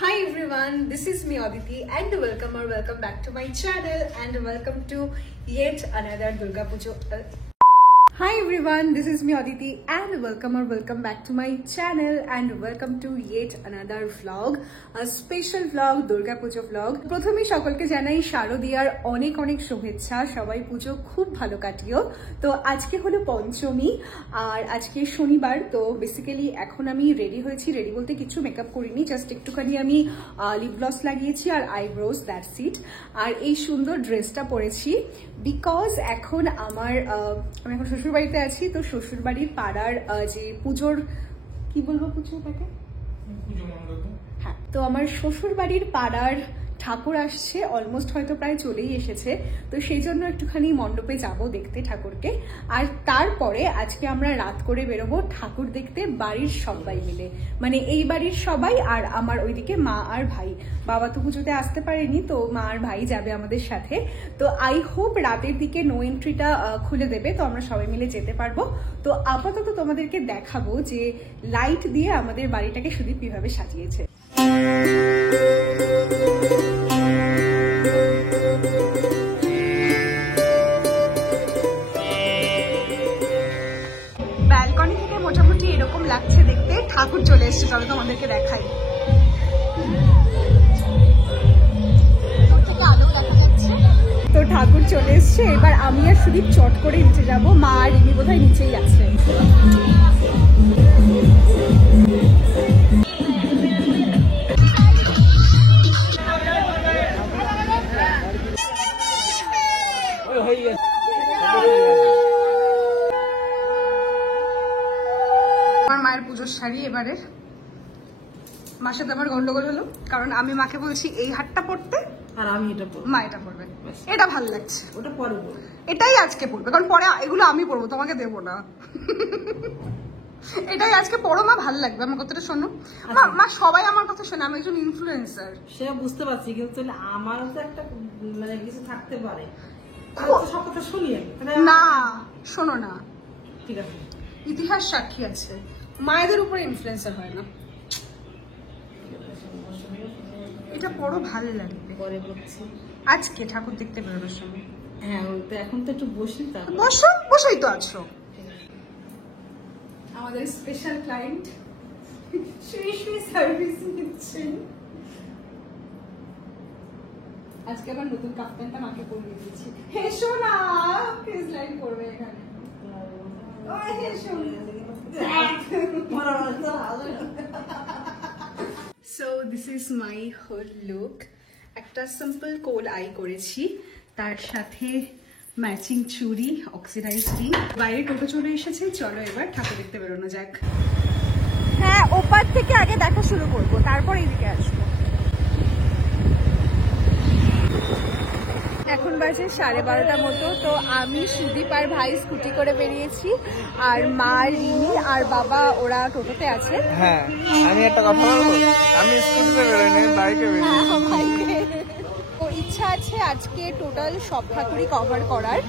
Hi everyone, this is me Aditi and welcome back to my channel and welcome to yet another Durga Pujo. Hi everyone, this is me Aditi and welcome back to my channel and welcome to yet another vlog, a special vlog, Durga Pujo vlog. প্রথমে সকলকে জানাই শারদিয়ার অনেক অনেক শুভেচ্ছা। সবাই পুজো খুব ভালো কাটিও। তো আজকে হলো পঞ্চমী আর আজকে শনিবার। তো বেসিক্যালি এখন আমি রেডি হয়েছি, রেডি বলতে কিছু মেকআপ করিনি, জাস্ট একটুখানি আমি লিপ গ্লস লাগিয়েছি আর আইব্রোজ, দ্যাটস ইট। আর এই সুন্দর ড্রেসটা পরেছি বিকজ এখন আমি এখন শ্বশুরবাড়িতে আছি। তো শ্বশুরবাড়ির পাড়ার যে পুজোর কি বলবো পুজোটাকে, হ্যাঁ, তো আমার শ্বশুরবাড়ির পাড়ার ঠাকুর আসছে, অলমোস্ট হয়তো প্রায় চলেই এসেছে। তো সেই জন্য একটুখানি মণ্ডপে যাব দেখতে ঠাকুরকে। আর তারপরে আজকে আমরা রাত করে বেরোবো ঠাকুর দেখতে বাড়ির সবাই মিলে, মানে এই বাড়ির সবাই আর আমার ওইদিকে মা আর ভাই। বাবা তো পুজোতে আসতে পারেনি, তো মা আর ভাই যাবে আমাদের সাথে। তো আই হোপ রাতের দিকে নো এন্ট্রিটা খুলে দেবে, তো আমরা সবাই মিলে যেতে পারবো। তো আপাতত তোমাদেরকে দেখাবো যে লাইট দিয়ে আমাদের বাড়িটাকে সুদীপ কিভাবে সাজিয়েছে। ব্যালকনি থেকে মোটামুটি এরকম লাগছে দেখতে। ঠাকুর চলে এসছে, চলো তোমাদেরকে দেখাই। তো ঠাকুর চলে এসছে, এবার আমি আর সুদীপ চট করে নিচে যাব, মা আর রিমি বোধহয় নিচেই আছে। আমার মায়ের পুজোর শাড়ি এবারের। মার সাথে আমার গন্ডগোল হলো, কারণ আমি মাকে বলছি এই হারটা পরতে আর আমি এটা পরবো, মা এটা পরবে। এটা ভালো লাগছে, ওটা পরে পরবো, এটাই আজকে পরবে, কারণ পরে এগুলো আমি পরবো, তোমাকে দেবো না। এটাই আজকে পরো মা, ভালো লাগবে। আমার কথাটা শোনো মা, সবাই আমার কথা শোনে, আমি একজন ইনফ্লুয়েন্সার। সে বুঝতে পারছি, কিন্তু আমারও তো একটা মানে কিছু থাকতে পারে। সব কথা শুনি না, শোনো না, ঠিক আছে, ইতিহাস সাক্ষী আছে, মায়েদের উপরে ইনফ্লুয়েন্সার হয় না। এটা বড় ভালো লাগবে পরে বলছি, আজকে ঠাকুর দেখতে বেরোনোর সময়। হ্যাঁ, তো এখন তো একটু বসি, বসেই তো আছো। আমাদের special client Shri Shri service নিচ্ছেন। আজকে আবার নতুন কাপ্তানটা মাকে পরিয়ে দিয়েছি। হেসো না, প্লিজ লাইন করবে এখানে। So this is my whole look. একটা সিম্পল কোল আই করেছি, তার সাথে ম্যাচিং চুড়ি, অক্সিডাইজ রিং। বাইরে টোটো চলে এসেছে, চলো এবার ঠাকুর দেখতে বেরোনো যাক। হ্যাঁ, ওপার থেকে আগে দেখা শুরু করবো, তারপর এইদিকে আসবো। এখন বাজে 12:30 মতো। তো আমি, সুদীপ আর ভাই স্কুটি করে বেরিয়েছি, আর মা, রিমি আর বাবা ওরা টোটোতে আছে। হ্যাঁ, আমি একটা কথা বলবো, আমি স্কুটিতে বেরোইনি, বাইকে বেরিয়েছি। তো ইচ্ছা আছে আজকে টোটাল সব ঠাকুরই কভার করার।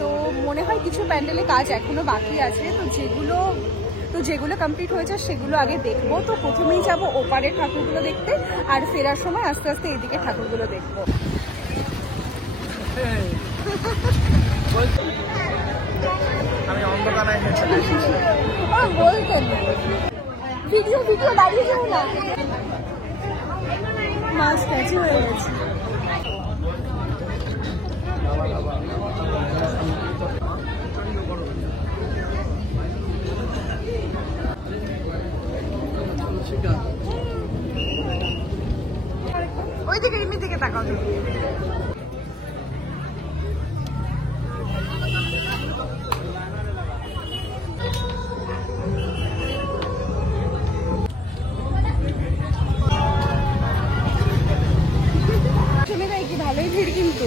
তো মনে হয় কিছু প্যান্ডেলে কাজ এখনো বাকি আছে, তো যেগুলো কমপ্লিট হয়েছে সেগুলো আগে দেখবো। তো প্রথমেই যাব ওপারের ঠাকুরগুলো দেখতে, আর ফেরার সময় আস্তে আস্তে এইদিকে ঠাকুরগুলো দেখবো। আমি অন্ধকারায় বলতেন ভিডিও দাঁড়িয়ে যাও না, মা স্ট্যাচু হয়ে গেছে। ওই দিকে রিমি দিকে তাকাও। ভালোই ভিড়, কিন্তু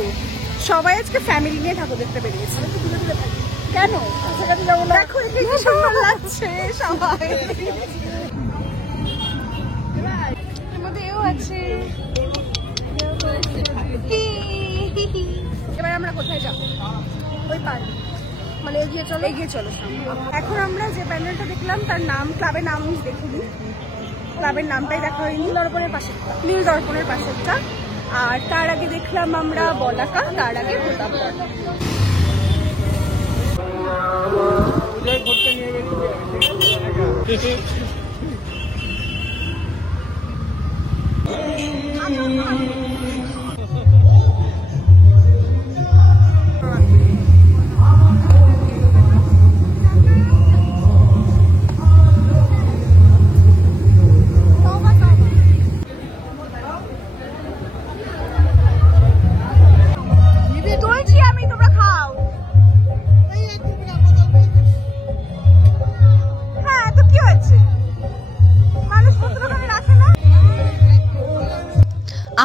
সবাই আজকে ফ্যামিলি নিয়ে ঠাকুর দেখতে বেরিয়েছে। কেন দেখো এখানে কি সুন্দর লাগছে সবাই, এর মধ্যে এও আছে। এবার আমরা কোথায় যাবো? ওই পার, মানে এগিয়ে চলো সামনে। এখন আমরা যে প্যান্ডেলটা দেখলাম তার নাম, ক্লাবের নাম দেখিনি, ক্লাবের নামটাই দেখা হয়নি। নীল দর্পণের পাশেরটা। আর তার আগে দেখলাম আমরা বলাকা, তার আগে প্রতাপগড়। ঘুরতে নিয়ে গেছি।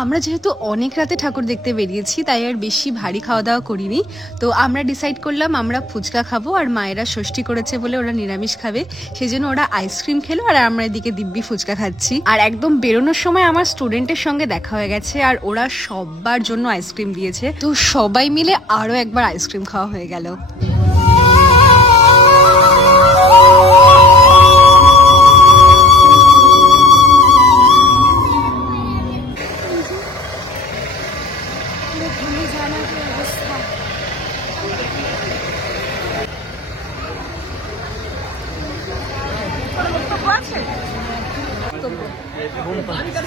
আমরা যেহেতু অনেক রাতে ঠাকুর দেখতে বেরিয়েছি তাই আর বেশি ভারী খাওয়া দাওয়া করিনি। তো আমরা ডিসাইড করলাম আমরা ফুচকা খাবো, আর মায়েরা ষষ্ঠী করেছে বলে ওরা নিরামিষ খাবে, সেই জন্য ওরা আইসক্রিম খেলো আর আমরা এদিকে দিব্যি ফুচকা খাচ্ছি। আর একদম বেরোনোর সময় আমার স্টুডেন্টের সঙ্গে দেখা হয়ে গেছে আর ওরা সবার জন্য আইসক্রিম দিয়েছে, তো সবাই মিলে আরো একবার আইসক্রিম খাওয়া হয়ে গেল।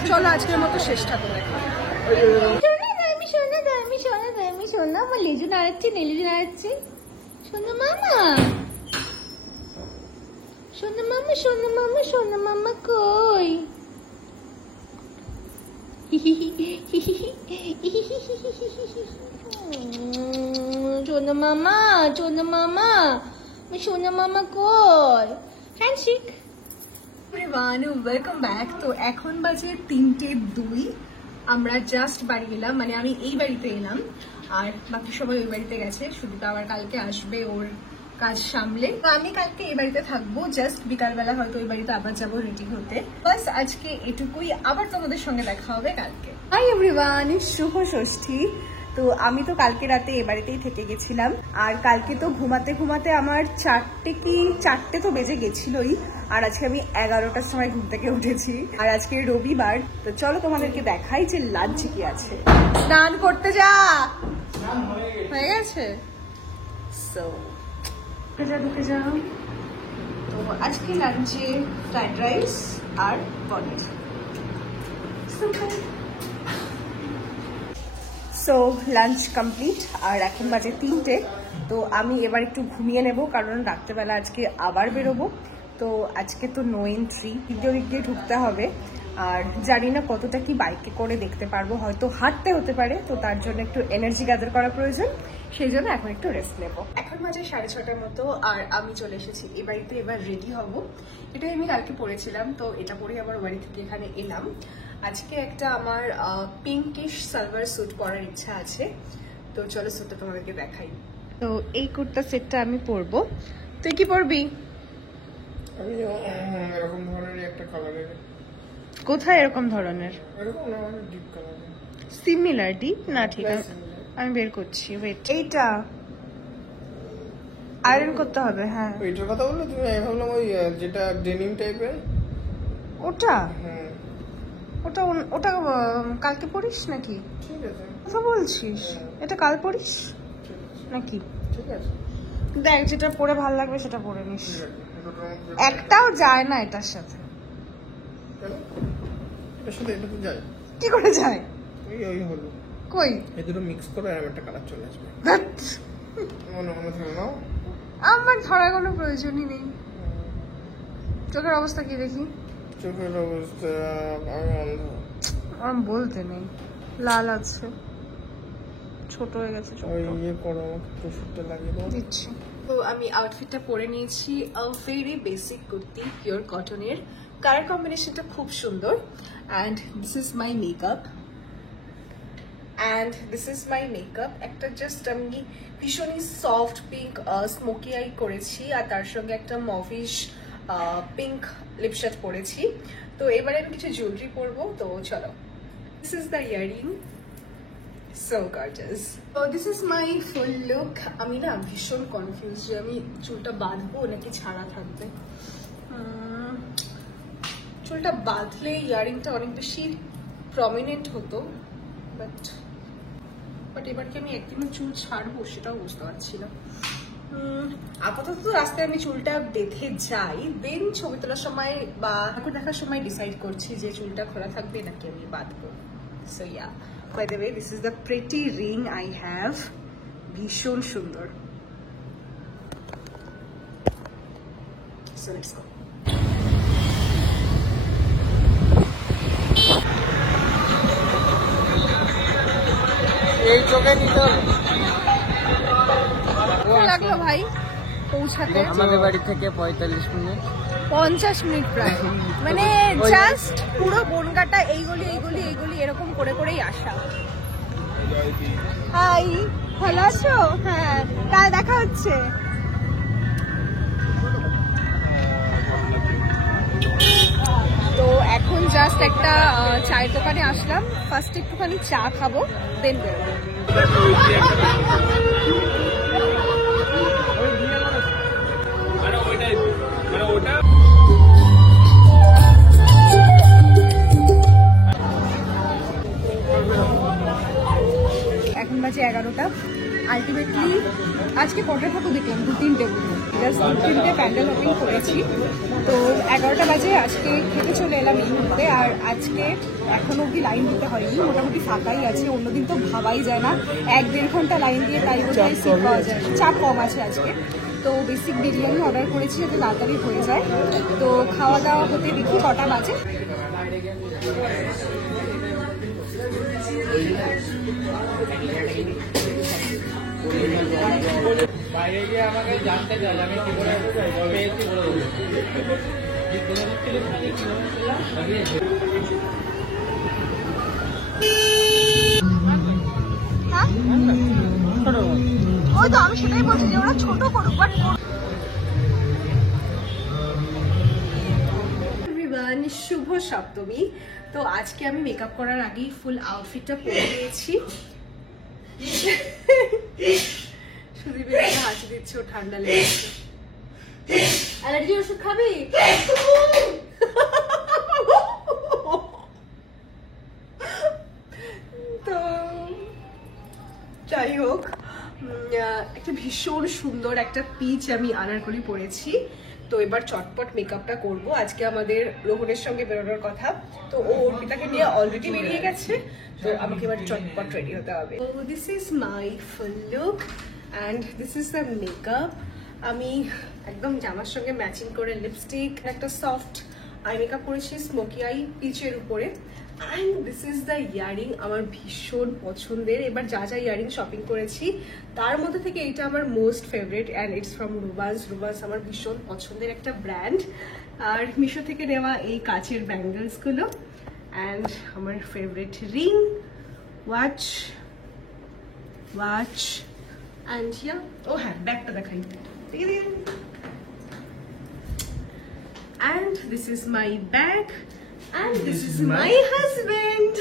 চলো আজকের মতো শেষ ঠাকুর দেখা। আমার লেজু নাড়াচ্ছি, লেজু নাড়াচ্ছি। সোনা মামা, সোনা মামা, সোনা মামা, সোনা মামা কই? সোনা মামা, সোনা মামা, সোনা মামা কই? হ্যান্ডশেক। Everyone, welcome back. তো এখন বাজে 3:02। আমরা জাস্ট বাড়ি এলাম, মানে আমি এই বাড়িতে এলাম আর বাকি সবাই ওই বাড়িতে গেছে। শুধু তো আবার কালকে আসবে ওর কাজ সামলে। তো আমি কালকে এই বাড়িতে থাকবো, জাস্ট বিকালবেলা হয়তো ওই বাড়িতে আবার যাবো রেডি হতে। বাস আজকে এটুকুই, আবার তোমাদের সঙ্গে দেখা হবে কালকে। হাই এভরিওয়ান, শুভ ষষ্ঠী। তো আমি তো কালকে রাতে এ বাড়িতেই থেকে গেছিলাম আর কালকে তো ঘুমাতে ঘুমাতে আমার 4টে তো বেজে গেছিলই। আর আজকে আমি 11টার সময় ঘুম থেকে উঠেছি আর আজকে রবিবার। তো চলো তোমাদেরকে দেখাই যে লাঞ্চে কি আছে। স্নান করতে যা হয়ে গেছে। সো ঢুকে যা। তো আজকে লাঞ্চে ফ্রাইড রাইস আর পনির। সো লাঞ্চ কমপ্লিট আর এখন বাজে 3টে। তো আমি এবার একটু ঘুমিয়ে নেব কারণ রাত্রেবেলা আজকে আবার বেরোবো। তো আজকে তো নো এন্ট্রি, দিক দিয়ে ঢুকতে হবে আর জানি না কতটা কি বাইকে করে দেখতে পারবো, হয়তো হাঁটতে হতে পারে। তো তার জন্য একটু এনার্জি গ্যাদার করা প্রয়োজন, সেই জন্য এখন একটু রেস্ট নেব। এখন বাজে 6:30টার মতো আর আমি চলে এসেছি এ বাড়িতে। এবার রেডি হব। এটাই আমি কালকে পরেছিলাম, তো এটা পরে আবার বাড়ি থেকে এখানে এলাম। আজকে একটা আমার পিঙ্কিশ সালভার স্যুট পরার ইচ্ছা আছে, তো চলো স্যুটটা তোমাদেরকে দেখাই। তো এই কুর্তা সেটটা আমি পরবো। তুই কি পরবি? আমি এরকম ধরনের একটা কালারের। কোথায় এরকম ধরনের? এরকম না, ডিপ কালারের। সিমিলার ডিপ না? ঠিক আছে, আমি বের করছি। ওয়েট, এইটা আয়রন করতে হবে। হ্যাঁ, ওইটার কথা বললে তুমি? আমি ভাবলাম ওই যেটা ডেনিম টাইপের ওটা। হ্যাঁ, ওটা ওটা কালকে পরিস নাকি? ঠিক আছে। কথা বলছিস? এটা কাল পরিস নাকি? ঠিক আছে, দেখ যেটা পরে ভালো লাগবে সেটা পরে নিস। ঠিক আছে। একটাও যায় না এটার সাথে। কেন? এটার সাথে এটা তো যায়। কি করে যায়? ওই হলো কই? এই দুটো মিক্স করে আর একটা কালার চলে আসবে। ধ্যাৎ, মনে থাকে না? আমার ধরার কোনো প্রয়োজনই নেই। চোখের অবস্থা কি দেখি? চোখের অবস্থা আমি অন্ধ। আমার বলতে নেই, লাল আছে, ছোট হয়ে গেছে ওই ইয়ে করো, আমাকে ওষুধটা লাগিয়ে দাও। দিচ্ছি। তো আমি আউটফিটটা পরে নিয়েছি, ভেরি বেসিক কুর্তি, পিওর কটনের। কালার কম্বিনেশনটা খুব সুন্দর। And this is my makeup. একটা জাস্ট আমি ভীষণই সফট পিঙ্ক স্মোকি আই করেছি আর তার সঙ্গে একটা মভিশ পিঙ্ক লিপস্টিক পরেছি। তো এবারে আমি কিছু জুয়েলারি পরবো। তো চলো, this is the earring. So gorgeous. So this is my full look. আমি না ভীষণ কনফিউজ যে আমি চুলটা বাঁধবো নাকি ছাড়া থাকবে। চুলটা বাঁধলে ইয়ারিংটা অনেক বেশি প্রমিনেন্ট হতো, বাট এবার কি আমি একদিনও চুল ছাড়বো সেটাও বুঝতে পারছি না। আপাতত রাস্তায় আমি চুলটা বেঁধে যাই, দেন ছবি তোলার সময় বা ঠাকুর দেখার সময় ডিসাইড করছি যে চুলটা খোলা থাকবে নাকি আমি বাঁধবো। So yeah, by the way, this is the pretty ring I have. ভীষণ সুন্দর। So let's go. এই চোখে নিতে হবে। লাগলো ভাই পৌঁছাতে? আমাদের বাড়ি থেকে 45 মিনিট, 50 মিনিট প্রায়। মানে জাস্ট পুরো বনগাটা এই গলি এই গলি এই গলি এরকম করে করেই আসা। হাই, ভালো আছো? হ্যাঁ, কাল দেখা হচ্ছে। তো এখন জাস্ট একটা চায়ের দোকানে আসলাম, ফার্স্ট একটুখানি চা খাবো, দেন বেরোবো। এখন বাজে 11টা। আলটিমেটলি আজকে কটা ঠাকুর দেখলাম? 2-3টে, জাস্ট 2-3টে প্যান্ডেল ওপেন করেছি। তো 11টা বাজে আজকে খেতে চলে এলাম এই মুহূর্তে। আর আজকে এখনো অব্দি লাইন দিতে হয়নি, মোটামুটি ফাঁকাই আছে। অন্যদিন তো ভাবাই যায় না 1-1.5 ঘন্টা লাইন দিয়ে তাই বোধহয় সিট পাওয়া যায়, চাপ কম আছে আজকে। তো বেসিক বিরিয়ানি অর্ডার করেছি যাতে তাড়াতাড়ি হয়ে যায়। তো খাওয়া দাওয়া হতে দেখি কটা বাজে। বাইরে গিয়ে আমাকে জানতে চাই আমি কি করে পেয়েছি বলে ওই তো আমি সেটাই বলছি যে ওরা ছোট করুক, বাট এভরিওয়ান, শুভ সপ্তমী। তো আজকে আমি মেকআপ করার আগেই ফুল আউটফিটটা পরে নিয়েছি। সুদীপ হাসি দিচ্ছে, ও ঠান্ডা লেগেছে। অ্যালার্জির ওষুধ খাবি? তো যাই হোক, একটা ভীষণ সুন্দর একটা পিচ আমি আনারকলি পরেছি। তো এবার চটপট মেকআপটা করব। আজকে আমাদের রোহনের সঙ্গে বেরোনোর কথা, তো ও অর্পিতাকে নিয়ে অলরেডি বেরিয়ে গেছে। তো আমাকে এবার চটপট রেডি হতে হবে। তো this is my full look and this is the makeup. আমি একদম জামার সঙ্গে ম্যাচিং করে লিপস্টিক, একটা সফট আই মেকআপ করেছি স্মোকি আই পিচের উপরে। And this is the earring, আমার ভীষণ পছন্দের। এবার যা যা ইয়ারিং শপিং করেছি তার মধ্যে থেকে এইটা আমার most favourite and it's from Rubans. Rubans আমার ভীষণ পছন্দের একটা ব্র্যান্ড। আর মিশো থেকে নেওয়া এই কাচের ব্যাঙ্গলসগুলো অ্যান্ড আমার favourite ring, watch and yeah, ও হ্যাঁ ব্যাগটা দেখাই। And this is my bag and this is my husband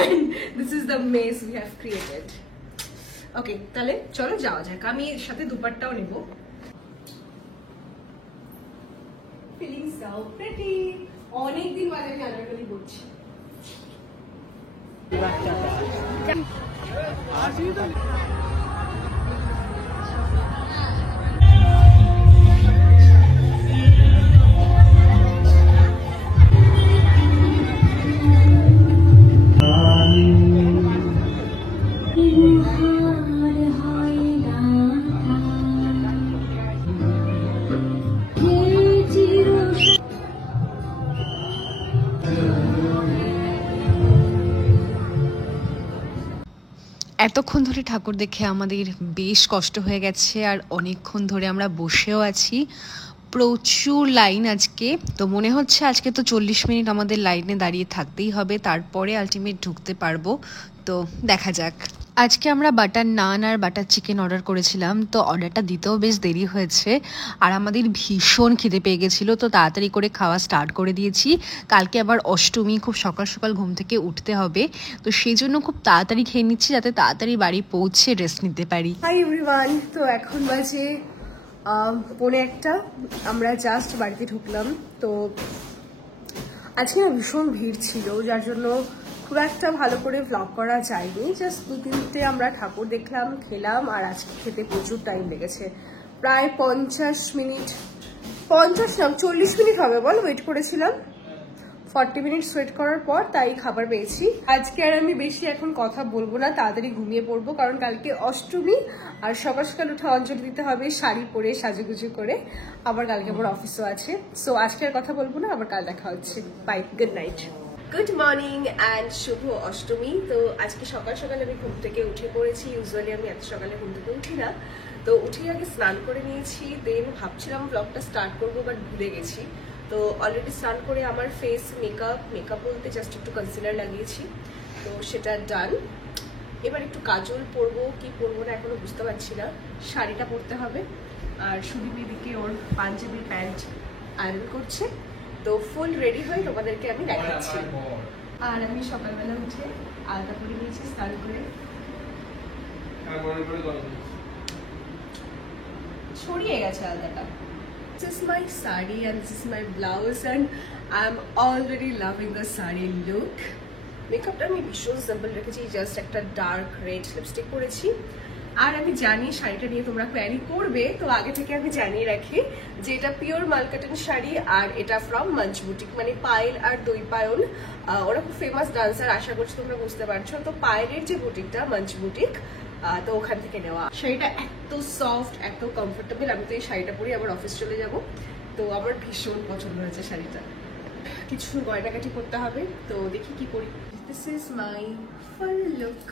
and this is the maze we have created. Okay, তাহলে চলো যাওয়া যাক। আমি এর সাথে দুপাট্টাও নেব। Feeling so pretty. অনেকদিন বাদে আমি আনারকলি পরছি। এতক্ষণ ধরে ঠাকুর দেখে আমাদের বেশ কষ্ট হয়ে গেছে আর অনেকক্ষণ ধরে আমরা বসেও আছি। প্রচুর লাইন আজকে, তো মনে হচ্ছে আজকে তো 40 মিনিট আমাদের লাইনে দাঁড়িয়ে থাকতেই হবে, তারপরে আলটিমেট ঢুকতে পারবো। তো দেখা যাক। আজকে আমরা বাটার নান আর বাটার চিকেন অর্ডার করেছিলাম, তো অর্ডারটা দিতেও বেশ দেরি হয়েছে আর আমাদের ভীষণ খিদে পেয়ে গেছিলো, তো তাড়াতাড়ি করে খাওয়া স্টার্ট করে দিয়েছি। কালকে আবার অষ্টমী, খুব সকাল সকাল ঘুম থেকে উঠতে হবে, তো সেই জন্য খুব তাড়াতাড়ি খেয়ে নিচ্ছি যাতে তাড়াতাড়ি বাড়ি পৌঁছে রেস্ট নিতে পারি। হাই এভরিওয়ান, তো এখন বাজে 1:45। আমরা জাস্ট বাড়িতে ঢুকলাম। তো আজকে না ভীষণ ভিড় ছিল, যার জন্য খুব একটা ভালো করে ভ্লগ করা যায়নি। জাস্ট 2-3টে আমরা ঠাকুর দেখলাম, খেলাম, আর আজকে খেতে প্রচুর টাইম লেগেছে। প্রায় 50 মিনিট, 40 মিনিট হবে বল ওয়েট করেছিলাম। 40 মিনিটস ওয়েট করার পর তাই খাবার পেয়েছি। আজকে আর আমি বেশি এখন কথা বলবো না, তাড়াতাড়ি ঘুমিয়ে পড়বো, কারণ কালকে অষ্টমী, আর সকাল সকাল উঠে অঞ্জলি দিতে হবে শাড়ি পরে সাজুগুজু করে। আবার কালকে আমার অফিসও আছে। সো আজকে আর কথা বলবো না, আবার কাল দেখা হচ্ছে। Bye, good night. Good morning and শুভ অষ্টমী। তো আজকে সকাল সকাল আমি ঘুম থেকে উঠে পড়েছি। ইউজুয়ালি আমি এত সকালে ঘুম থেকে উঠি না, তো উঠেই আগে স্নান করে নিয়েছি। দেন ভাবছিলাম ব্লগটা স্টার্ট করবো, বাট ভুলে গেছি। তো অলরেডি স্নান করে আমার ফেস মেকআপ বলতে জাস্ট একটু কনসিলার লাগিয়েছি, তো সেটা ডান। এবার একটু কাজল পরবো কি পরবো না এখনো বুঝতে পারছি না। শাড়িটা পরতে হবে, আর সুদীপ দিকে ওর পাঞ্জাবি প্যান্ট আয়রন করছে। তো ফুল রেডি হয়ে তোমাদেরকে আমি দেখাচ্ছি। আর আমি সকালবেলা উঠে আলতা পরে নিয়েছি স্নান করে। ছড়িয়ে গেছে আলতাটা। This is my sari and this is my blouse and I'm already loving the sari look. মেকআপটা আমি ভীষণ সিম্পল রেখেছি, জাস্ট একটা ডার্ক রেড লিপস্টিক পরেছি। আর আমি জানি শাড়িটা নিয়ে তোমরা কোয়ারি করবে, তো আগে থেকে আমি জানিয়ে রাখি যে এটা পিওর মালকাটন শাড়ি, আর এটা ফ্রম মঞ্চ বুটিক, মানে পায়েল আর দই পায়ল, ওরা খুব ফেমাস ডান্সার, আশা করছি তোমরা বুঝতে পারছো। তো পায়েলের যে বুটিকটা মঞ্চ বুটিক, তো ওখান থেকে নেওয়া। শাড়িটা এত সফট, এত কমফোর্টেবল। আমি তো এই শাড়িটা পরে আবার অফিস চলে যাব, তো আমার ভীষণ পছন্দ হয়েছে শাড়িটা। কিছু গয়নাকাটি করতে হবে, তো দেখি কি করি। This is my full look.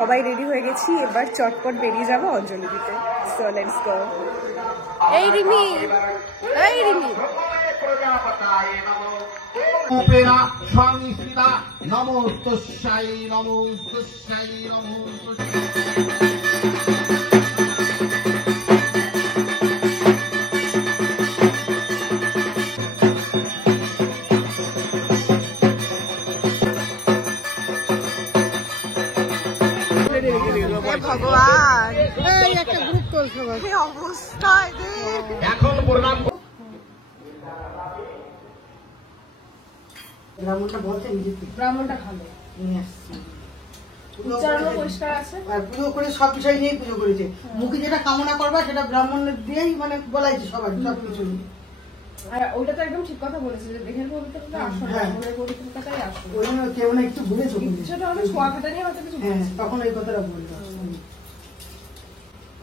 সবাই রেডি হয়ে গেছি, এবার চটপট বেরিয়ে যাবো অঞ্জলি দিতে। So let's go. এই রিমি, এই রিমি। ওপেরা স্বামী সীতা নমস্তস্যাই নমস্তস্যাই নমস্তস্যাই। ভগবান, এই একটা গ্রুপ কল সবাই, এই অবস্থায় এখন প্রণাম। ব্রাহ্মণটা খাবে, উচ্চারণ পরিষ্কার আছে, আর পুজো করে সব বিষয় নিয়েই পুজো করেছে। মুখে যেটা কামনা করবা সেটা ব্রাহ্মণের দিয়েই মানে বলাইছে সবাই, সবকিছু নিয়ে। আর ওইটা তো একদম ঠিক কথা বলেছে যে দেহের পবিত্রতা আসল, মনের পবিত্রতাটাই আসল। ওই জন্য কেউ না একটু বলেছো, সেটা আমি ছোঁয়া খাটা নিয়ে হয়তো কিছু হ্যাঁ, তখন এই কথাটা বলতো।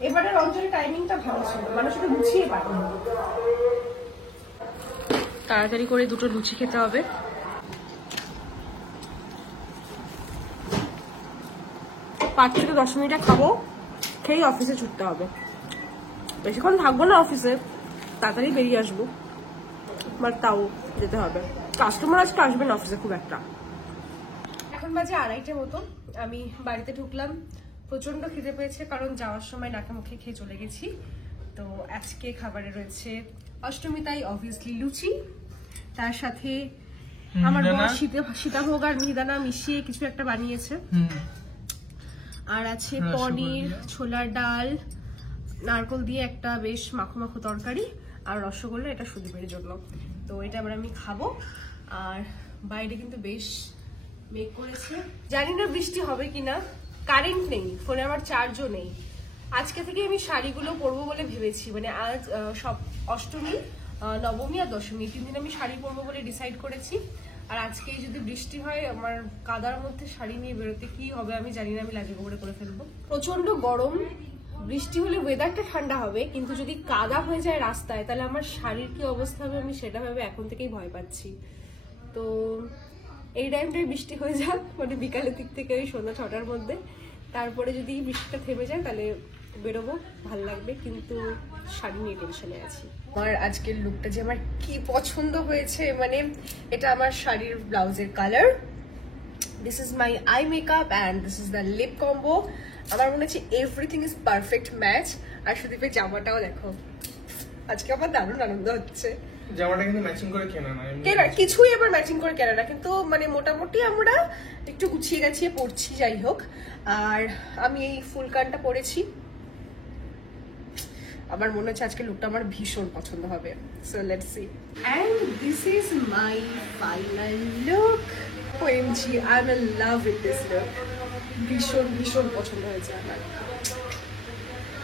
এবারের অঞ্চলের টাইমিংটা ভালো ছিল, মানুষ একটু গুছিয়ে পারে। তাড়াতাড়ি করে দুটো লুচি খেতে হবে। 5 থেকে 10 মিনিটে খাবো, খেয়ে অফিসে ছুটতে হবে। বেশিক্ষণ থাকবো না অফিসে, তাড়াতাড়ি বেরিয়ে আসবো, বাট তাও যেতে হবে। কাস্টমার আজকে আসবে না অফিসে খুব একটা। এখন বাজে 2:30 মতো, আমি বাড়িতে ঢুকলাম। প্রচন্ড খিদে পেয়েছে, কারণ যাওয়ার সময় নাকে মুখে খেয়ে চলে গেছি। তো আজকে খাবারে রয়েছে অষ্টমী, তাই অবভিয়াসলি লুচি, তার সাথে আমার বর সীতাভোগ আর মিহিদানা মিশিয়ে কিছু একটা বানিয়েছে, আর আছে পনির, ছোলার ডাল, নারকল দিয়ে একটা বেশ মাখো মাখো তরকারি, আর রসগোল্লা, এটা সুদীপের জন্য। তো এটা আবার আমি খাবো। আর বাইরে কিন্তু বেশ মেঘ করেছে, জানি না বৃষ্টি হবে কিনা। কারেন্ট নেই, ফোনে আমার চার্জও নেই। আজকে থেকে আমি শাড়িগুলো পরবো বলে ভেবেছি, মানে আজ সব অষ্টমী, নবমী আর দশমী 3 দিন আমি শাড়ি পরবো বলে ডিসাইড করেছি। আর আজকে যদি বৃষ্টি হয়, আমার কাদার মধ্যে শাড়ি নিয়ে বেরোতে কি হবে আমি জানি না, আমি লাগে গোবরে করে ফেলবো। প্রচন্ড গরম, বৃষ্টি হলে ওয়েদারটা ঠান্ডা হবে, কিন্তু যদি কাদা হয়ে যায় রাস্তায়, তাহলে আমার শাড়ির কি অবস্থা হবে আমি সেটা ভেবে এখন থেকেই ভয় পাচ্ছি। তো এই টাইমটায় বৃষ্টি হয়ে যাক, মানে বিকালের দিক থেকে ওই সন্ধ্যা 6টার মধ্যে, তারপরে যদি বৃষ্টিটা থেমে যায় তাহলে বেরোবো, ভাল লাগবে। কিন্তু শাড়ি নিয়ে টেনশনে আছি। আমার আজকের লুকটা যে আমার কি পছন্দ হয়েছে, মানে এটা আমার শাড়ির ব্লাউজের colour, this is my eye makeup and this is the lip combo. আমার মনে হচ্ছে এভরিথিং ইজ পারফেক্ট ম্যাচ। আর সুদীপের জামাটাও দেখো, আজকে আমার দারুণ আনন্দ হচ্ছে। জামাটা কিন্তু ম্যাচিং করে কেনা না, এমনি কেনা কিছুই এবার ম্যাচিং করে কেনা না, কিন্তু মানে মোটামুটি আমরা একটু গুছিয়ে গাছিয়ে পড়ছি, যাই হোক। আর আমি এই ফুল কানটা পরেছি, আমার মনে হচ্ছে আজকে লুকটা আমার ভীষণ পছন্দ হবে। So let's see. And this is my final look. OMG, I am in love with this look. ভীষণ ভীষণ পছন্দ হয়েছে আমার।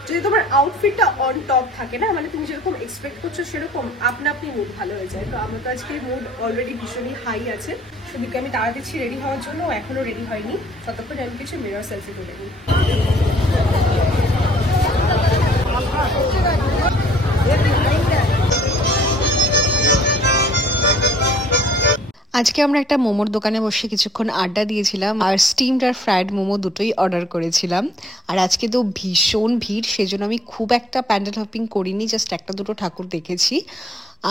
যদি তোমার আউটফিটটা অন টপ থাকে না, মানে তুমি যেরকম এক্সপেক্ট করছো সেরকম আপনা আপনি মুড ভালো হয়ে যায়। তো আমার তো আজকে মুড অলরেডি ভীষণই হাই আছে। শুধুকে আমি তাড়া দিচ্ছি রেডি হওয়ার জন্য, এখনো রেডি হয়নি, ততক্ষণ আমি কিছু মিরর সেলফি তুলে নিই। আজকে আমরা একটা মোমোর দোকানে বসে কিছুক্ষণ আড্ডা দিয়েছিলাম আর স্টিমড আর ফ্রাইড মোমো দুটোই অর্ডার করেছিলাম। আর আজকে তো ভীষণ ভিড়, সেজন্য আমি খুব একটা প্যান্ডেল হপিং করিনি, জাস্ট একটা দুটো ঠাকুর দেখেছি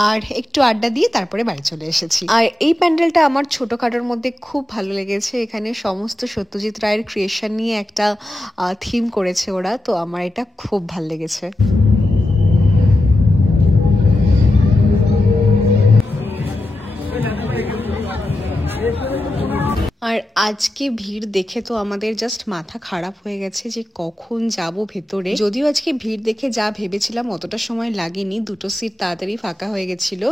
আর একটু আড্ডা দিয়ে তারপরে বাড়ি চলে এসেছি। আর এই প্যান্ডেলটা আমার ছোটখাটোর মধ্যে খুব ভালো লেগেছে। এখানে সমস্ত সত্যজিৎ রায়ের ক্রিয়েশন নিয়ে একটা থিম করেছে ওরা, তো আমার এটা খুব ভালো লেগেছে। আর আজকে ভিড় দেখে তো আমাদের জাস্ট মাথা খারাপ হয়ে গেছে যে কখন যাব ভেতরে। যদিও আজকে ভিড় দেখে যা ভেবেছিলাম অতটা সময় লাগেনি, দুটো সিট তাড়াতাড়ি ফাঁকা হয়ে গেছিল।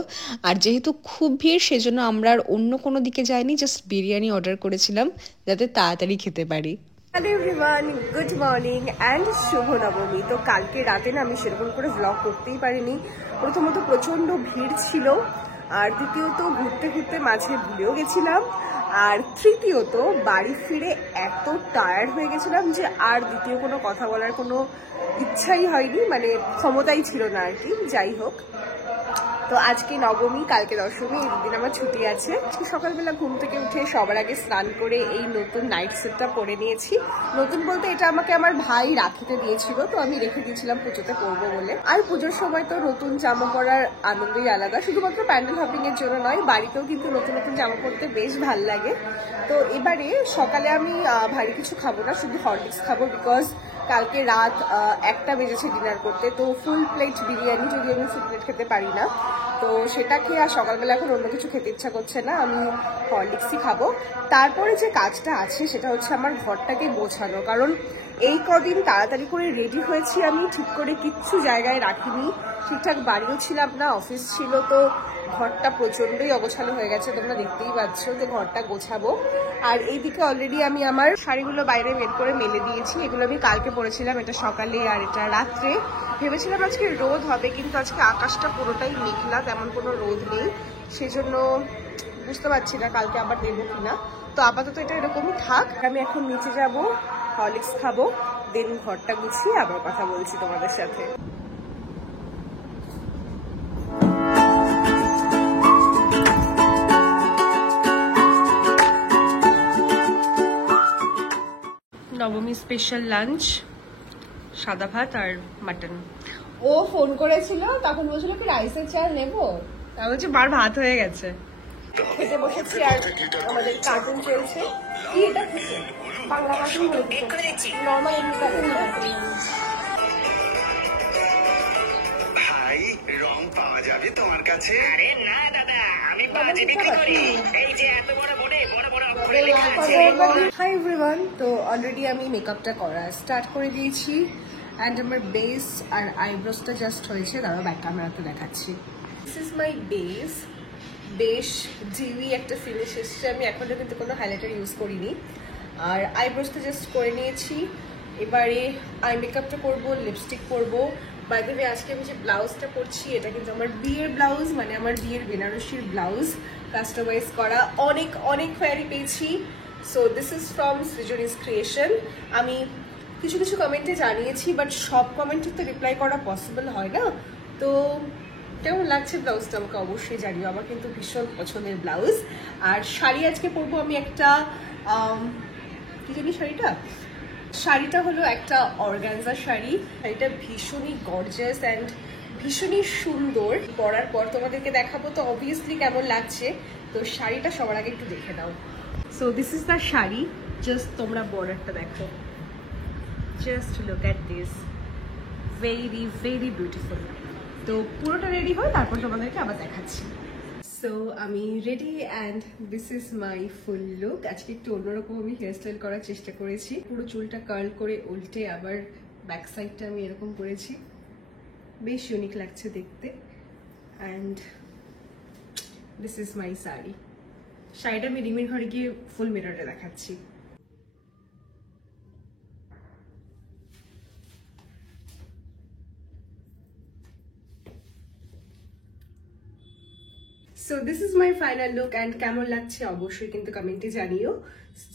আর যেহেতু খুব ভিড় সেজন্য আমরা আর অন্য কোনো দিকে যাইনি, জাস্ট বিরিয়ানি অর্ডার করেছিলাম যাতে তাড়াতাড়ি খেতে পারি। Hello everyone, good morning and শুভ নবমী। তো কালকে রাতে না আমি সেরকম করে ভ্লগ করতেই পারিনি। প্রথমত প্রচণ্ড ভিড় ছিল, আর দ্বিতীয়ত ঘুরতে ঘুরতে মাঝে ভুলেও গেছিলাম, আর তৃতীয়ত বাড়ি ফিরে এত টায়ার্ড হয়ে গেছিলাম যে আর দ্বিতীয় কোনো কথা বলার কোনো ইচ্ছাই হয়নি, মানে ক্ষমতাই ছিল না আর কি। যাই হোক, তো আজকে নবমী, কালকে দশমী, এই দুদিন আমার ছুটি আছে। সকালবেলা ঘুম থেকে উঠে সবার আগে স্নান করে এই নতুন নাইট সেটটা পরে নিয়েছি। নতুন বলতে এটা আমাকে আমার ভাই রাখিতে দিয়েছিল, তো আমি রেখে দিয়েছিলাম পুজোতে পরবো বলে। আর পুজোর সময় তো নতুন জামা পরার আনন্দই আলাদা, শুধুমাত্র প্যান্ডেল হপিং এর জন্য নয়, বাড়িতেও কিন্তু নতুন নতুন জামা পরতে বেশ ভাল লাগে। তো এবারে সকালে আমি ভারী কিছু খাবো না, শুধু হরলিক্স খাবো, বিকজ কালকে রাত 1টা বেজেছে ডিনার করতে। তো ফুল প্লেট বিরিয়ানি, যদি আমি ফুল প্লেট খেতে পারি না, তো সেটা খেয়ে আর সকালবেলা এখন অন্য কিছু খেতে ইচ্ছা করছে না, আমি হরলিক্সই খাবো। তারপরে যে কাজটা আছে সেটা হচ্ছে আমার ঘরটাকে গোছানো, কারণ এই কদিন তাড়াতাড়ি করে রেডি হয়েছি আমি, ঠিক করে কিচ্ছু জায়গায় রাখিনি, ঠিকঠাক বাড়িও ছিলাম না, অফিস ছিল, তো ঘরটা প্রচণ্ডই অগোছালো হয়ে গেছে, তোমরা দেখতেই পাচ্ছ। তো ঘরটা গোছাবো। আর এইদিকে অলরেডি আমি আমার শাড়িগুলো বাইরে বের করে মেলে দিয়েছি। এগুলো আমি কালকে পরেছিলাম, এটা সকালে আর এটা রাত্রে। ভেবেছিলাম আজকে রোদ হবে, কিন্তু আজকে আকাশটা পুরোটাই মেঘলা, তেমন কোনো রোদ নেই, সেজন্য বুঝতে পারছি না কালকে আবার দেবো কিনা। তো আপাতত এটা এরকমই থাক। আমি এখন নিচে যাব, হরলিক্স খাবো, দেন ঘরটা গুছিয়ে আবার কথা বলছি তোমাদের সাথে। নবমী স্পেশাল লাঞ্চ, সাদা ভাত আর মাটন। ও ফোন করেছিল, তখন বলছিল কি রাইসের চাল নেবো, তা বলছি বার ভাত হয়ে গেছে। খেতে বসেছি আর আমাদের কার্টুন চলছে। কি এটা বাংলা কার্টুন হয়েছে, নর্মাল এমনি কার্টুন হয়েছে। ভাই রং পাওয়া যাবে তোমার কাছে? আরে না দাদা, আমি বাজে বিক্রি করি। এই যে এত বড় বোর্ডে বড় বড় অক্ষরে লেখা আছে। হাই এভরিওয়ান, তো অলরেডি আমি মেকআপটা করা স্টার্ট করে দিয়েছি, অ্যান্ড আমার বেস আর আইব্রোসটা জাস্ট হয়েছে। দাঁড়াও ব্যাক ক্যামেরাতে দেখাচ্ছি। দিস ইজ মাই বেস, বেশ জিউই একটা ফিনিশ এসছে। আমি এখনো কিন্তু কোনো হাইলাইটার ইউজ করিনি, আর আইব্রোসটা জাস্ট করে নিয়েছি। এবারে আই মেকআপটা করবো, লিপস্টিক পরবো। বাই দ্য ওয়ে, আজকে আমি যে ব্লাউজটা পরছি এটা কিন্তু আমার বিয়ের ব্লাউজ, মানে আমার বিয়ের বেনারসির ব্লাউজ, কাস্টমাইজ করা। অনেক অনেক কোয়ারি পেয়েছি। So this is from Srijani's creation. আমি কিছু কিছু কমেন্টে জানিয়েছি, বাট সব কমেন্টে তো রিপ্লাই করা পসিবল হয় না। তো কেমন লাগছে ব্লাউজটা আমাকে অবশ্যই জানিও, আমার কিন্তু ভীষণ পছন্দের ব্লাউজ। আর শাড়ি আজকে পরবো আমি একটা, কি জানি শাড়িটা হলো একটা অর্গানজা শাড়ি। শাড়িটা ভীষণই গর্জিয়াস অ্যান্ড ভীষণই সুন্দর। পরার পর তোমাদেরকে দেখাবো, তো অবভিয়াসলি কেমন লাগছে। তো শাড়িটা সবার আগে একটু দেখে নাও। So this is the sari, just তোমরা বর্ডারটা দেখো, just look at this, very very beautiful. তো পুরোটা রেডি হয় তারপর তোমাদেরকে আবার দেখাচ্ছি। সো আমি ready and this is my full look. আজকে একটু অন্যরকম আমি হেয়ারস্টাইল করার চেষ্টা করেছি, পুরো চুলটা কার্ল করে উল্টে আবার ব্যাক সাইডটা আমি এরকম করেছি, বেশ ইউনিক লাগছে দেখতে। অ্যান্ড দিস ইজ মাই শাড়ি। শাড়িটা আমি রিমির ঘরে গিয়ে ফুল মিররে দেখাচ্ছি। So this is my final look and কেমন লাগছে অবশ্যই কিন্তু কমেন্টে জানিও।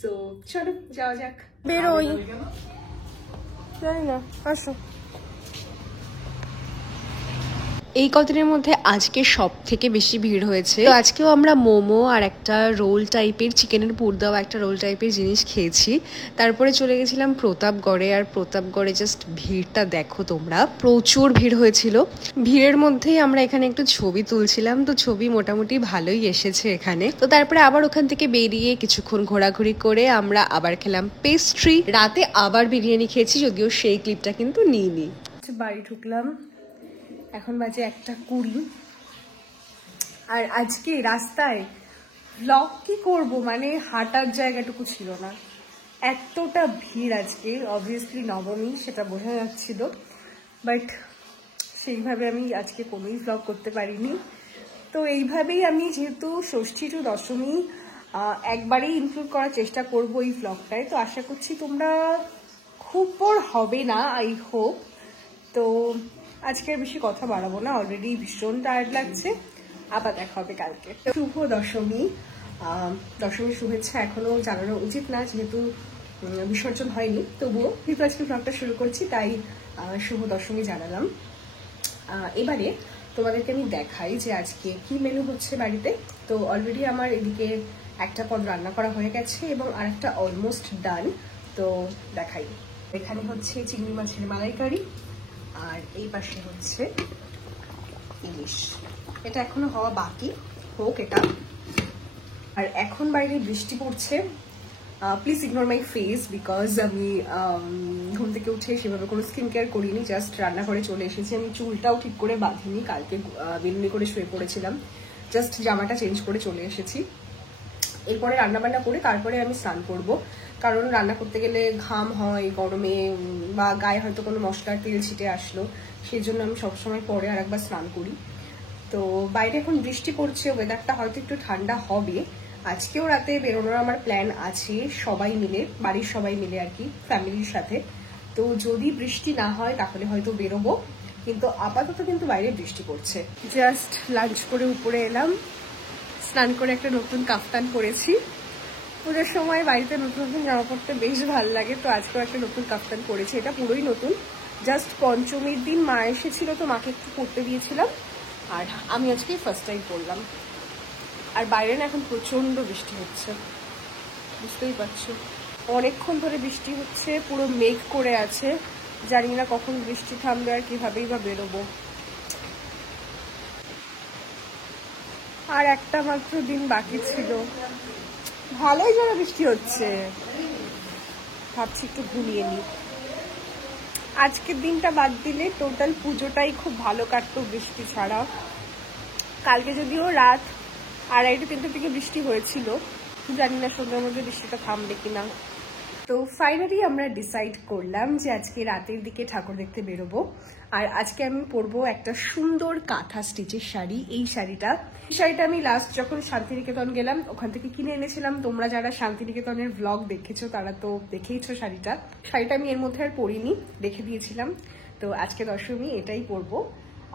সো চলো যাওয়া যাক, বেরোই। জানি না, আসো। এই কদিনের মধ্যে আজকে সব থেকে বেশি ভিড় হয়েছে। তো আজকেও আমরা মোমো আর একটা রোল টাইপের, চিকেনের পুর দেওয়া একটা রোল টাইপের জিনিস খেয়েছি। তারপরে চলে গেছিলাম প্রতাপগড়ে, আর প্রতাপগড়ে জাস্ট ভিড়টা দেখো তোমরা, প্রচুর ভিড় হয়েছিল। ভিড়ের মধ্যেই আমরা এখানে একটু ছবি তুলছিলাম, তো ছবি মোটামুটি ভালোই এসেছে এখানে। তো তারপরে আবার ওখান থেকে বেরিয়ে কিছুক্ষণ ঘোরাঘুরি করে আমরা আবার খেলাম পেস্ট্রি, রাতে আবার বিরিয়ানি খেয়েছি, যদিও সেই ক্লিপটা কিন্তু নিইনি। বাড়ি ঢুকলাম, এখন বাজে 1:20। আর আজকে রাস্তায় ব্লগ কি করব, মানে হাঁটার জায়গাটুকু ছিল না, এতটা ভিড় আজকে। অবভিয়াসলি নবমী, সেটা বোঝা যাচ্ছিল, বাট সেইভাবে আমি আজকে কোনোই ব্লগ করতে পারিনি। তো এইভাবেই আমি যেহেতু ষষ্ঠী টু দশমী একবারেই ইনক্লুড করার চেষ্টা করব এই ব্লগটায়। তো আশা করছি তোমরা খুব বোর হবে না, আই হোপ। তো আজকে বেশি কথা বাড়াবো না, অলরেডি ভীষণ টায়ার্ড লাগছে। আবার দেখা হবে কালকে। শুভ দশমী। দশমীর শুভেচ্ছা এখনো জানানো উচিত না, যেহেতু বিসর্জন হয়নি, তবুও যেহেতু আজকে ব্লগটা শুরু করছি তাই শুভ দশমী জানালাম। এবারে তোমাদেরকে আমি দেখাই যে আজকে কি মেনু হচ্ছে বাড়িতে। তো অলরেডি আমার এদিকে একটা পদ রান্না করা হয়ে গেছে এবং আরেকটা অলমোস্ট ডান। তো দেখাই, এখানে হচ্ছে চিংড়ি মাছের মালাইকারি, আর এই পাশে হচ্ছে ইলিশ। এটা এখনো হওয়া বাকি, হোক এটা। আর এখন বাইরে বৃষ্টি পড়ছে, please ignore my face, because আমি ঘুম থেকে উঠে সেভাবে কোনো স্কিন কেয়ার করিনি, জাস্ট রান্নাঘরে চলে এসেছি। আমি চুলটাও ঠিক করে বাঁধিনি, কালকে বেলুনি করে শুয়ে পড়েছিলাম, জাস্ট জামাটা চেঞ্জ করে চলে এসেছি। এরপরে রান্নাবান্না করে তারপরে আমি স্নান করব, কারণ রান্না করতে গেলে ঘাম হয় গরমে, বা গায়ে হয়তো কোনো মশলার তেল ছিটে আসলো, সেই জন্য আমি সবসময় পরে আর একবার স্নান করি। তো বাইরে এখন বৃষ্টি পড়ছে, ওয়েদারটা হয়তো একটু ঠান্ডা হবে। আজকেও রাতে বেরোনোর আমার প্ল্যান আছে, সবাই মিলে, বাড়ির সবাই মিলে আর কি, ফ্যামিলির সাথে। তো যদি বৃষ্টি না হয় তাহলে হয়তো বেরোবো, কিন্তু আপাতত কিন্তু বাইরে বৃষ্টি পড়ছে। জাস্ট লাঞ্চ করে উপরে এলাম, স্নান করে একটা নতুন কাফতান পরেছি। পুজোর সময় বাড়িতে নতুন নতুন জামা পরতে বেশ ভালো লাগে, তো আজকেও একটা নতুন কাফতান পরেছি। এটা পুরোই নতুন, জাস্ট পঞ্চমীর দিন মা এসেছিল, তো মাকে একটু পরতে দিয়েছিলাম, আর আমি আজকে ফার্স্ট টাইম পরলাম। আর বাইরে না এখন প্রচণ্ড বৃষ্টি হচ্ছে, বুঝতেই পারছো, অনেকক্ষণ ধরে বৃষ্টি হচ্ছে, পুরো মেঘ করে আছে। জানি না কখন বৃষ্টি থামবে আর কিভাবেই বা বেরোবো। আর একটা মাত্র দিন বাকি ছিল, ভালোই জোরে বৃষ্টি হচ্ছে, ভাবছি একটু ঘুমিয়ে নিই। আজকের দিনটা বাদ দিলে টোটাল পুজোটাই খুব ভালো কাটতো বৃষ্টি ছাড়া। কালকে যদিও রাত 2:30-3টার দিকে বৃষ্টি হয়েছিল, জানি না সন্ধ্যার মধ্যে বৃষ্টিটা থামবে কিনা। তো ফাইনালি আমরা ডিসাইড করলাম যে আজকে রাতের দিকে ঠাকুর দেখতে বেরোবো। আর আজকে আমি পরবো একটা সুন্দর কাঁথা স্টিচের শাড়ি। এই শাড়িটা আমি লাস্ট যখন শান্তিনিকেতন গেলাম ওখান থেকে কিনে এনেছিলাম। তোমরা যারা শান্তিনিকেতনের ব্লগ দেখেছো তারা তো দেখেইছো শাড়িটা আমি এর মধ্যে আর পরিনি, রেখে দিয়েছিলাম। তো আজকে দশমী, এটাই পরবো।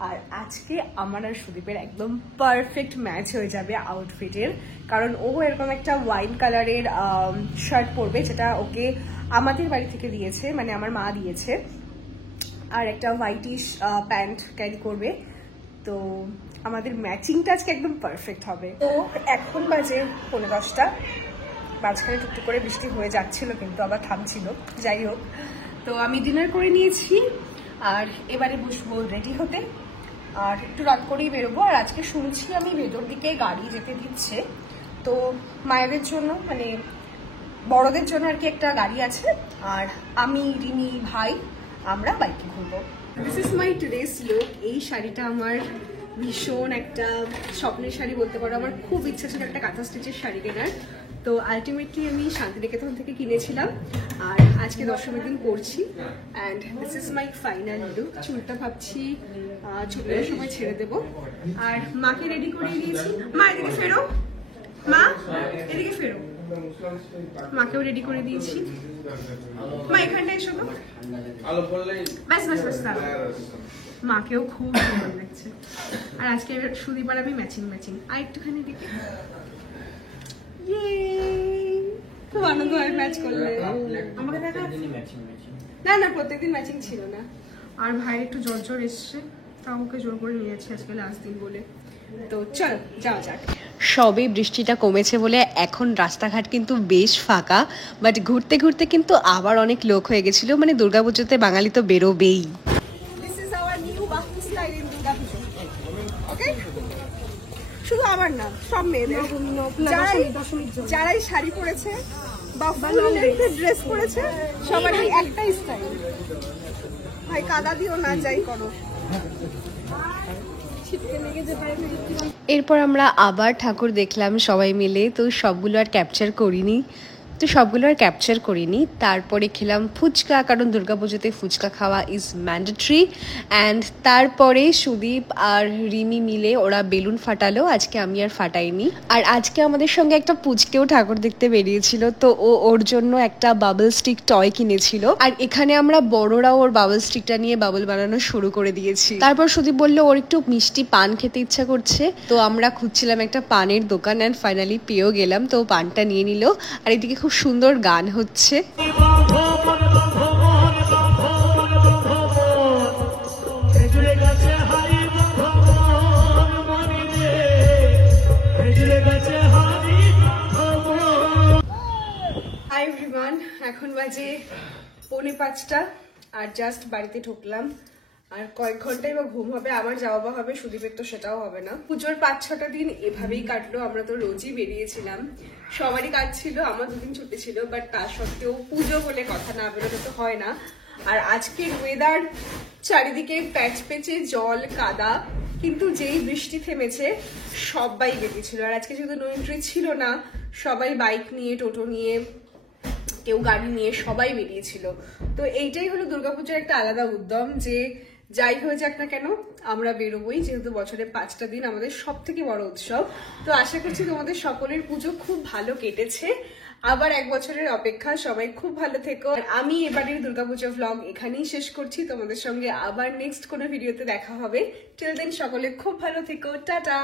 আর আজকে আমার আর সুদীপের একদম পারফেক্ট ম্যাচ হয়ে যাবে আউটফিটের, কারণ ও এরকম একটা ওয়াইন কালারের শার্ট পরবে, যেটা ওকে আমাদের বাড়ি থেকে দিয়েছে, মানে আমার মা দিয়েছে, আর একটা হোয়াইটিশ প্যান্ট ক্যারি করবে। তো আমাদের ম্যাচিংটা আজকে একদম পারফেক্ট হবে। তো এখন বাজে 10:45, মাঝখানে টুকটুক করে বৃষ্টি হয়ে যাচ্ছিল কিন্তু আবার থামছিল, যাই হোক। তো আমি ডিনার করে নিয়েছি, আর এবারে বসবো রেডি হতে, আর একটু রাত করেই বেরোবো। আর আজকে শুনছি আমি ভেতর দিকে গাড়ি যেতে দিচ্ছে, তো মায়েদের জন্য, মানে বড়দের জন্য আর কি একটা গাড়ি আছে, আর আমি, রিমি, ভাই আমরা বাইকে ঘুরবো। This is my today's look. এই শাড়িটা আমার ভীষণ একটা স্বপ্নের শাড়ি বলতে পারো। আমার খুব ইচ্ছা ছিল একটা কাঁথা স্টিচের শাড়ি কেনার, তো আলটিমেটলি আমি শান্তিনিকেতন থেকে কিনেছিলাম আর আজকে দশমীর দিন পরছি। And this is my final look. চুলটা ভাবছি ছুটির সময় ছেড়ে দেবো। আর মাকে রেডি করে দিয়েছি। মা এদিকে ফেরো, মা এদিকে ফেরো। মাকেও রেডি করে দিয়েছি। মা এখানটা এসো, ব্যাস ব্যাস ব্যাস। মাকেও খুব সুন্দর লাগছে। আর আজকে সুদীপ আর আমি ম্যাচিং ম্যাচিং। আর একটুখানি দিকে খুব আনন্দ হয় ম্যাচ করলে। আমাকে দেখা না না, প্রত্যেকদিন ম্যাচিং ছিল না। আর ভাই একটু জ্বর জ্বর এসছে, তাও ওকে জোর করে নিয়েছে আজকে লাস্ট দিন বলে। তো চল যাওয়া যাক। সবে বৃষ্টিটা কমেছে বলে এখন রাস্তাঘাট কিন্তু বেশ ফাঁকা, বাট ঘুরতে ঘুরতে কিন্তু আবার অনেক লোক হয়ে গেছিল। মানে দুর্গাপুজোতে বাঙালি তো বেরোবেই। দিস ইজ আওয়ার নিউ বাহু স্টাইল ইন দুর্গাপুজো। ওকে, শুধু আমার না, সব মেয়েদের যারাই শাড়ি পরেছে বা ফুল লেন্থের ড্রেস পরেছে সবারই একটাই স্টাইল। ভাই কাদা দিও না, যাই করো। এরপর আমরা আবার ঠাকুর দেখলাম সবাই মিলে, তো সবগুলো আর ক্যাপচার করিনি। তারপরে খেলাম ফুচকা, কারণ দুর্গাপুজোতে ফুচকা খাওয়া ইজ ম্যান্ডেটরি। অ্যান্ড তারপরে সুদীপ আর রিমি মিলে ওরা বেলুন ফাটালো, আজকে আমি আর ফাটাইনি। আর আজকে আমাদের সঙ্গে একটা পুচকেও ঠাকুর দেখতে বেরিয়েছিল, তো ওর জন্য একটা বাবল স্টিক টয় কিনেছিল। আর এখানে আমরা বড়রাও ওর বাবল স্টিকটা নিয়ে বাবল বানানো শুরু করে দিয়েছি। তারপর সুদীপ বললো ওর একটু মিষ্টি পান খেতে ইচ্ছা করছে, তো আমরা খুঁজছিলাম একটা পানের দোকান অ্যান্ড ফাইনালি পেয়েও গেলাম। তো পানটা নিয়ে নিল। আর এদিকে খুব সুন্দর গান হচ্ছে। হাই এভরিওয়ান, এখন বাজে 4:45 আর জাস্ট বাড়িতে ঢুকলাম। আর কয়েক ঘন্টাই বা ঘুম হবে, আমার যাওয়া বা হবে, সুদীপের তো সেটাও হবে না। পুজোর 5-6টা দিন এভাবেই কাটলো। আমরা তো রোজই বেরিয়েছিলাম, সবারই কাজ ছিল, আমার 2 দিন ছুটি ছিল, বাট তা সত্ত্বেও পুজো বলে কথা না বেরোতে তো হয় না। আর আজকের ওয়েদার চারিদিকে প্যাচ পেচে জল কাদা, কিন্তু যেই বৃষ্টি থেমেছে সবাই বেরিয়েছিল। আর আজকে যেহেতু নো এন্ট্রি ছিল না, সবাই বাইক নিয়ে, টোটো নিয়ে, কেউ গাড়ি নিয়ে, সবাই বেরিয়েছিল। তো এইটাই হলো দুর্গাপূজার একটা আলাদা উদ্যম, যে যাই হয়ে যাক না কেন আমরা বেরোবই, যেহেতু বছরে 5টা দিন আমাদের সব থেকে বড় উৎসব। তো আশা করছি তোমাদের সকলের পুজো খুব ভালো কেটেছে। আবার 1 বছরের অপেক্ষা, সবাই খুব ভালো থেকো। আর আমি এবারের দুর্গাপূজা ভ্লগ এখানেই শেষ করছি। তোমাদের সঙ্গে আবার নেক্সট কোনো ভিডিওতে দেখা হবে। টিল দেন সকলে খুব ভালো থেকো, টাটা।